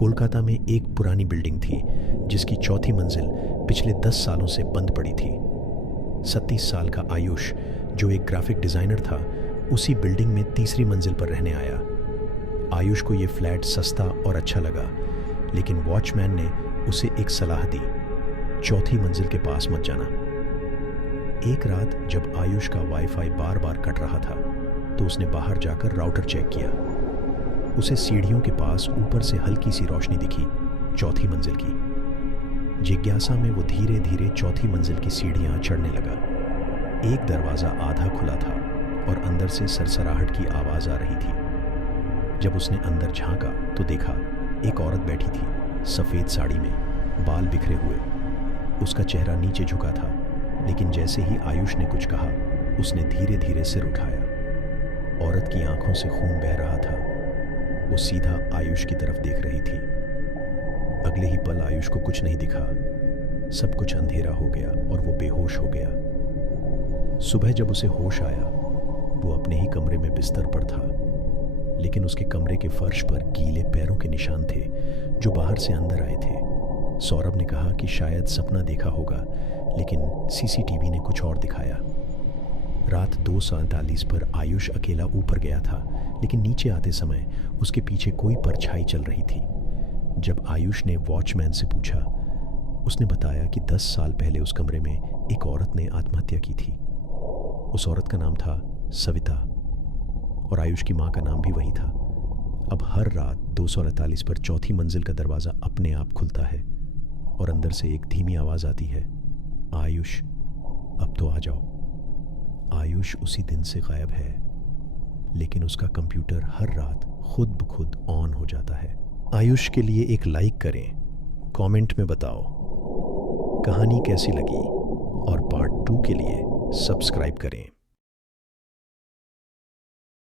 कोलकाता में एक पुरानी बिल्डिंग थी जिसकी चौथी मंजिल पिछले 10 सालों से बंद पड़ी थी। 37 साल का आयुष, जो एक ग्राफिक डिज़ाइनर था, उसी बिल्डिंग में तीसरी मंजिल पर रहने आया। आयुष को ये फ्लैट सस्ता और अच्छा लगा, लेकिन वॉचमैन ने उसे एक सलाह दी, चौथी मंजिल के पास मत जाना। एक रात जब आयुष का वाईफाई बार बार कट रहा था तो उसने बाहर जाकर राउटर चेक किया। उसे सीढ़ियों के पास ऊपर से हल्की सी रोशनी दिखी, चौथी मंजिल की। जिज्ञासा में वो धीरे धीरे चौथी मंजिल की सीढ़ियां चढ़ने लगा। एक दरवाज़ा आधा खुला था और अंदर से सरसराहट की आवाज़ आ रही थी। जब उसने अंदर झांका तो देखा एक औरत बैठी थी, सफ़ेद साड़ी में, बाल बिखरे हुए। उसका चेहरा नीचे झुका था, लेकिन जैसे ही आयुष ने कुछ कहा, उसने धीरे धीरे सिर उठाया। औरत की आंखों से खून बह रहा था। वो सीधा आयुष की तरफ देख रही थी। अगले ही पल आयुष को कुछ नहीं दिखा। सब कुछ अंधेरा हो गया और वो बेहोश हो गया। सुबह जब उसे होश आया, वो अपने ही कमरे में बिस्तर पर था, लेकिन उसके कमरे के फर्श पर गीले पैरों के निशान थे जो बाहर से अंदर आए थे। सौरभ ने कहा कि शायद सपना देखा होगा, लेकिन सीसीटीवी ने कुछ और दिखाया। रात 2:47 पर आयुष अकेला ऊपर गया था, लेकिन नीचे आते समय उसके पीछे कोई परछाई चल रही थी। जब आयुष ने वॉचमैन से पूछा, उसने बताया कि 10 साल पहले उस कमरे में एक औरत ने आत्महत्या की थी। उस औरत का नाम था सविता और आयुष की माँ का नाम भी वही था। अब हर रात 2:48 पर चौथी मंजिल का दरवाज़ा अपने आप खुलता है और अंदर से एक धीमी आवाज़ आती है, आयुष, अब तो आ जाओ। आयुष उसी दिन से गायब है, लेकिन उसका कंप्यूटर हर रात खुद ब खुद ऑन हो जाता है। आयुष के लिए एक लाइक करें, कमेंट में बताओ कहानी कैसी लगी और पार्ट 2 के लिए सब्सक्राइब करें।